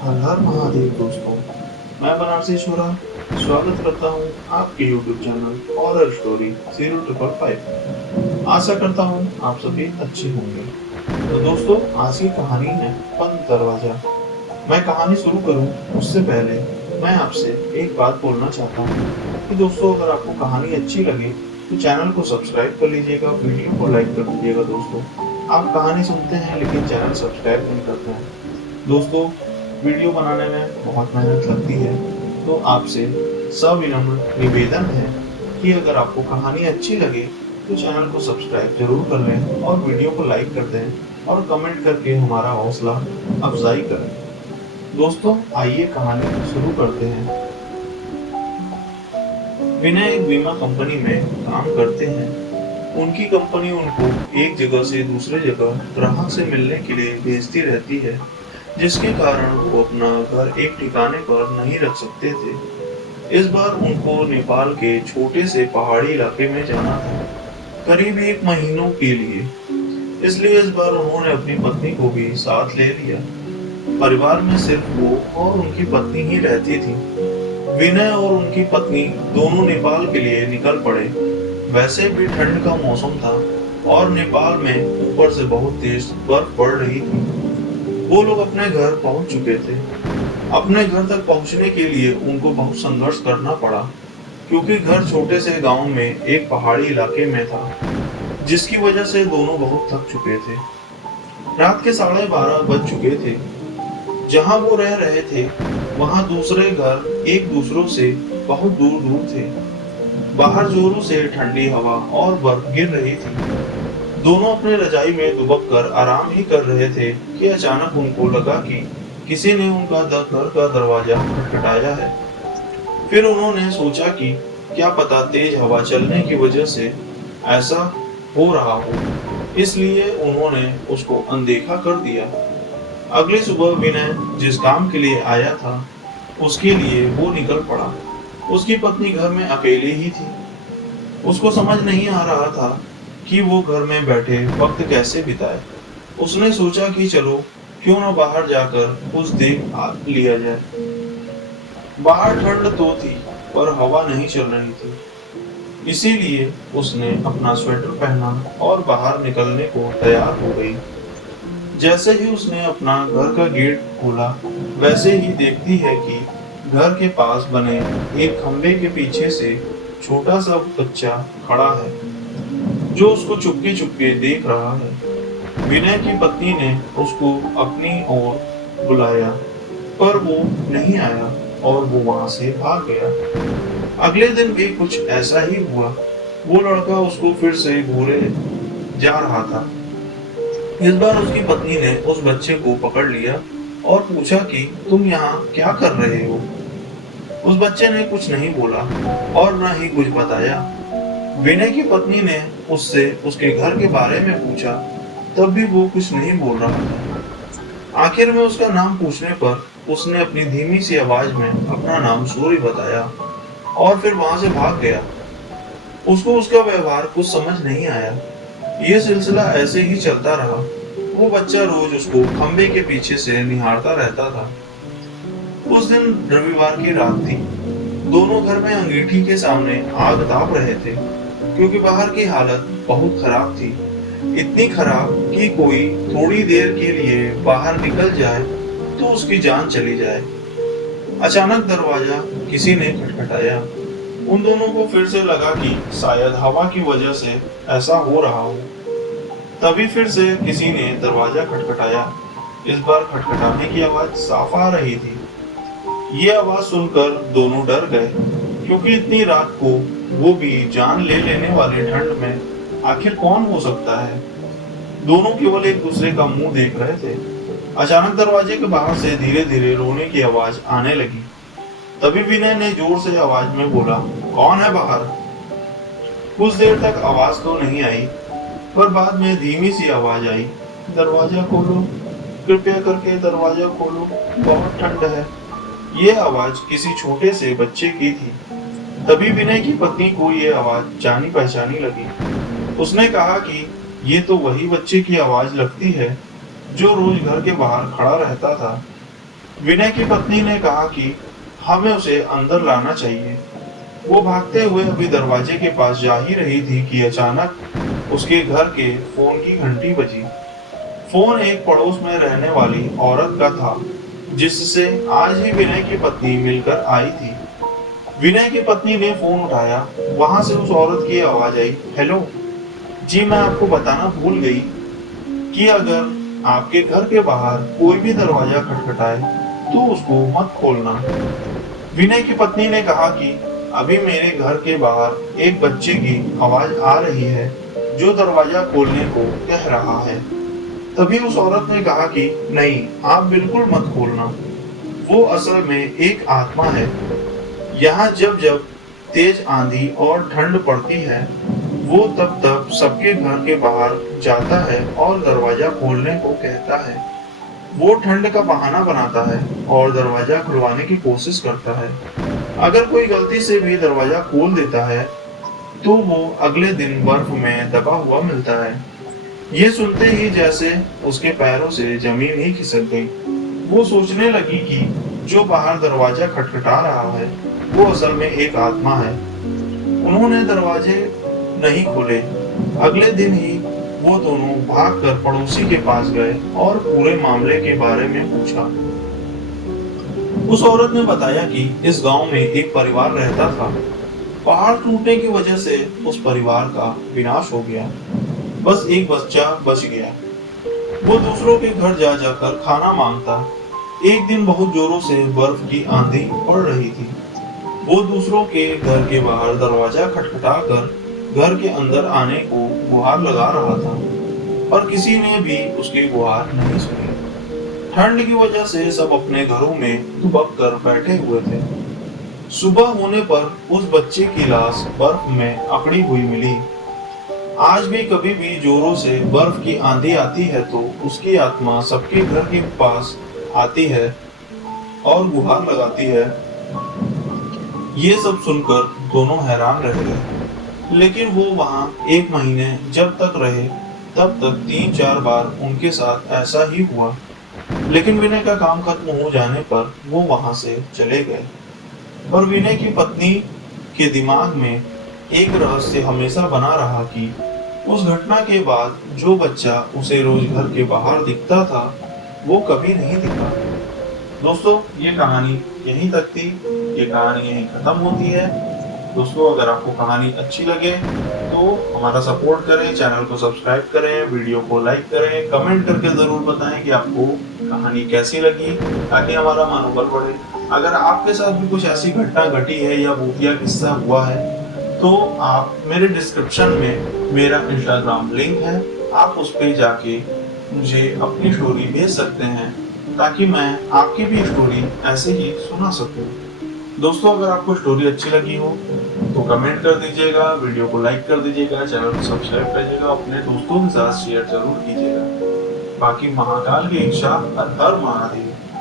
हर हर महादेव दोस्तों। मैं बनारसी छोरा स्वागत करता हूँ आपके YouTube चैनल हॉरर स्टोरी 0555। आशा करता हूँ आप सभी अच्छे होंगे। तो दोस्तों, आज की कहानी है बंद दरवाजा। मैं कहानी शुरू करूँ उससे पहले मैं आपसे एक बात बोलना चाहता हूँ कि दोस्तों, अगर आपको कहानी अच्छी लगे तो चैनल को सब्सक्राइब कर लीजिएगा, वीडियो को लाइक कर दीजिएगा। दोस्तों, आप कहानी सुनते हैं लेकिन चैनल सब्सक्राइब नहीं करते हैं। दोस्तों, वीडियो बनाने में बहुत मेहनत लगती है, तो आपसे सविनम्र निवेदन है कि अगर आपको कहानी अच्छी लगे तो चैनल को सब्सक्राइब जरूर कर लें और वीडियो को लाइक कर दें और कमेंट करके हमारा हौसला अफजाई करें। दोस्तों, आइए कहानी शुरू करते हैं। विनय एक बीमा कंपनी में काम करते हैं। उनकी कंपनी उनको एक जगह से दूसरे जगह ग्राहक से मिलने के लिए भेजती रहती है, जिसके कारण वो अपना घर एक ठिकाने पर नहीं रख सकते थे। इस बार उनको नेपाल के छोटे से पहाड़ी इलाके में जाना था, करीब 1 महीनों के लिए। इसलिए इस बार उन्होंने अपनी पत्नी को भी साथ ले लिया। परिवार में सिर्फ वो और उनकी पत्नी ही रहती थी। विनय और उनकी पत्नी दोनों नेपाल के लिए निकल पड़े। वैसे भी ठंड का मौसम था और नेपाल में ऊपर से बहुत तेज बर्फ पड़ रही थी। वो लोग अपने घर पहुंच चुके थे। अपने घर तक पहुंचने के लिए उनको बहुत संघर्ष करना पड़ा, क्योंकि घर छोटे से गांव में एक पहाड़ी इलाके में था, जिसकी वजह से दोनों बहुत थक चुके थे। रात के 12:30 बज चुके थे। जहां वो रह रहे थे वहां दूसरे घर एक दूसरों से बहुत दूर दूर थे। बाहर जोरों से ठंडी हवा और बर्फ गिर रही थी। दोनों अपने रजाई में दुबक कर आराम ही कर रहे थे कि अचानक उनको लगा कि किसी ने उनका घर का दरवाजा खटखटाया है। फिर उन्होंने सोचा कि क्या पता तेज हवा चलने की वजह से ऐसा हो रहा हो, इसलिए उन्होंने उसको अनदेखा कर दिया। अगली सुबह विनय जिस काम के लिए आया था उसके लिए वो निकल पड़ा। उसकी पत्नी घर में अकेली ही थी। उसको समझ नहीं आ रहा था कि वो घर में बैठे वक्त कैसे बिताए। उसने सोचा कि चलो क्यों न बाहर जाकर कुछ देख लिया जाए। बाहर ठंड तो थी पर हवा नहीं चल रही थी, इसीलिए उसने अपना स्वेटर पहना और बाहर निकलने को तैयार हो गई। जैसे ही उसने अपना घर का गेट खोला, वैसे ही देखती है कि घर के पास बने एक खंबे के पीछे से छोटा सा बच्चा खड़ा है, जो उसको चुपके चुपके देख रहा है। विनय की पत्नी ने उसको अपनी ओर बुलाया, पर वो नहीं आया और वो वहां से भाग गया। अगले दिन भी कुछ ऐसा ही हुआ। वो लड़का उसको फिर से घूरे जा रहा था। इस बार उसकी पत्नी ने उस बच्चे को पकड़ लिया और पूछा कि तुम यहाँ क्या कर रहे हो। उस बच्चे ने कुछ नहीं बोला और न ही कुछ बताया। विनय की पत्नी ने उससे उसके घर के बारे में पूछा, तब भी वो कुछ नहीं बोल रहा था। आखिर में उसका नाम पूछने पर उसने अपनी धीमी सी आवाज में अपना नाम सूर्य बताया और फिर वहां से भाग गया। उसको उसका व्यवहार कुछ समझ नहीं आया। ये सिलसिला ऐसे ही चलता रहा। वो बच्चा रोज उसको खंबे के पीछे से निहारता रहता था। उस दिन रविवार की रात थी। दोनों घर में अंगीठी के सामने आग ताप रहे थे, क्योंकि बाहर की हालत बहुत खराब थी। इतनी खराब कि कोई थोड़ी देर के लिए बाहर निकल जाए तो उसकी जान चली जाए। अचानक दरवाजा किसी ने खटखटाया। उन दोनों को फिर से लगा कि शायद हवा की वजह से ऐसा हो रहा हो। तभी फिर से किसी ने दरवाजा खटखटाया। इस बार खटखटाने की आवाज साफ आ रही थी। ये आवाज सुनकर दोनों डर गए, क्योंकि इतनी रात को, वो भी जान ले लेने वाली ठंड में, आखिर कौन हो सकता है। दोनों केवल एक दूसरे का मुंह देख रहे थे। अचानक दरवाजे के बाहर से धीरे धीरे रोने की आवाज आने लगी। तभी विनय ने जोर से आवाज में बोला, कौन है बाहर। कुछ देर तक आवाज तो नहीं आई, पर बाद में धीमी सी आवाज आई, दरवाजा खोलो, कृपया करके दरवाजा खोलो, बहुत ठंड है। ये आवाज किसी छोटे से बच्चे की थी। तभी विनय की पत्नी को ये आवाज जानी पहचानी लगी। उसने कहा कि ये तो वही बच्चे की आवाज लगती है जो रोज घर के बाहर खड़ा रहता था। विनय की पत्नी ने कहा कि हमें उसे अंदर लाना चाहिए। वो भागते हुए अभी दरवाजे के पास जा ही रही थी कि अचानक उसके घर के फोन की घंटी बजी। फोन एक पड़ोस में रहने वाली औरत का था, जिससे आज ही विनय की पत्नी मिलकर आई थी। विनय की पत्नी ने फोन उठाया। वहां से उस औरत की आवाज आई, हेलो जी, मैं आपको बताना भूल गई कि अगर आपके घर के बाहर कोई भी दरवाजा खटखटाए तो उसको मत खोलना। विनय की पत्नी ने कहा कि अभी मेरे घर के बाहर एक बच्चे की आवाज आ रही है जो दरवाजा खोलने को कह रहा है। तभी उस औरत ने कहा कि नहीं, आप बिल्कुल मत खोलना। वो असल में एक आत्मा है। यहाँ जब जब तेज आंधी और ठंड पड़ती है, वो तब तब सबके घर के बाहर जाता है और दरवाजा खोलने को कहता है। वो ठंड का बहाना बनाता है और दरवाजा खुलवाने की कोशिश करता है। अगर कोई गलती से भी दरवाजा खोल देता है तो वो अगले दिन बर्फ में दबा हुआ मिलता है। ये सुनते ही जैसे उसके पैरों से जमीन ही खिसक गई। वो सोचने लगी कि जो बाहर दरवाजा खटखटा रहा है वो असल में एक आत्मा है। उन्होंने दरवाजे नहीं खोले। अगले दिन ही वो दोनों भागकर पड़ोसी के पास गए और पूरे मामले के बारे में पूछा। उस औरत ने बताया कि इस गांव में एक परिवार रहता था। पहाड़ टूटने की वजह से उस परिवार का विनाश हो गया। बस एक बच्चा बच गया। वो दूसरों के घर जा जाकर खाना मांगता। एक दिन बहुत जोरों से बर्फ की आंधी पड़ रही थी। वो दूसरों के घर के बाहर दरवाजा खटखटाकर घर के अंदर आने को गुहार लगा रहा था, पर किसी ने भी उसकी गुहार नहीं सुनी। ठंड की वजह से सब अपने घरों में दुबक कर बैठे हुए थे। सुबह होने पर उस बच्चे की लाश बर्फ में अकड़ी हुई मिली। आज भी कभी भी जोरों से बर्फ की आंधी आती है तो उसकी आत्मा सबके घर के पास आती है और गुहार लगाती है। ये सब सुनकर दोनों हैरान रह गए। लेकिन वो वहां एक महीने जब तक रहे तब तक 3-4 बार उनके साथ ऐसा ही हुआ। लेकिन विनय का काम खत्म हो जाने पर वो वहां से चले गए। और विनय की पत्नी के दिमाग में एक रहस्य हमेशा बना रहा कि उस घटना के बाद जो बच्चा उसे रोज घर के बाहर दिखता था वो कभी नहीं दिखा। दोस्तों, ये कहानी यहीं तक थी। ये कहानी यहीं खत्म होती है। दोस्तों, अगर आपको कहानी अच्छी लगे तो हमारा सपोर्ट करें, चैनल को सब्सक्राइब करें, वीडियो को लाइक करें, कमेंट करके जरूर बताएं कि आपको कहानी कैसी लगी, ताकि हमारा मनोबल बढ़े। अगर आपके साथ भी कुछ ऐसी घटना घटी है या भूतिया किस्सा हुआ है तो आप मेरे डिस्क्रिप्शन में मेरा इंस्टाग्राम लिंक है, आप उस पे जाके मुझे अपनी स्टोरी भेज सकते हैं ताकि मैं आपकी भी स्टोरी ऐसे ही सुना सकूं। दोस्तों, अगर आपको स्टोरी अच्छी लगी हो तो कमेंट कर दीजिएगा, वीडियो को लाइक कर दीजिएगा, चैनल को सब्सक्राइब करिएगा, अपने दोस्तों के साथ शेयर जरूर कीजिएगा। बाकी महाकाल की इच्छा, हर हर महादेव।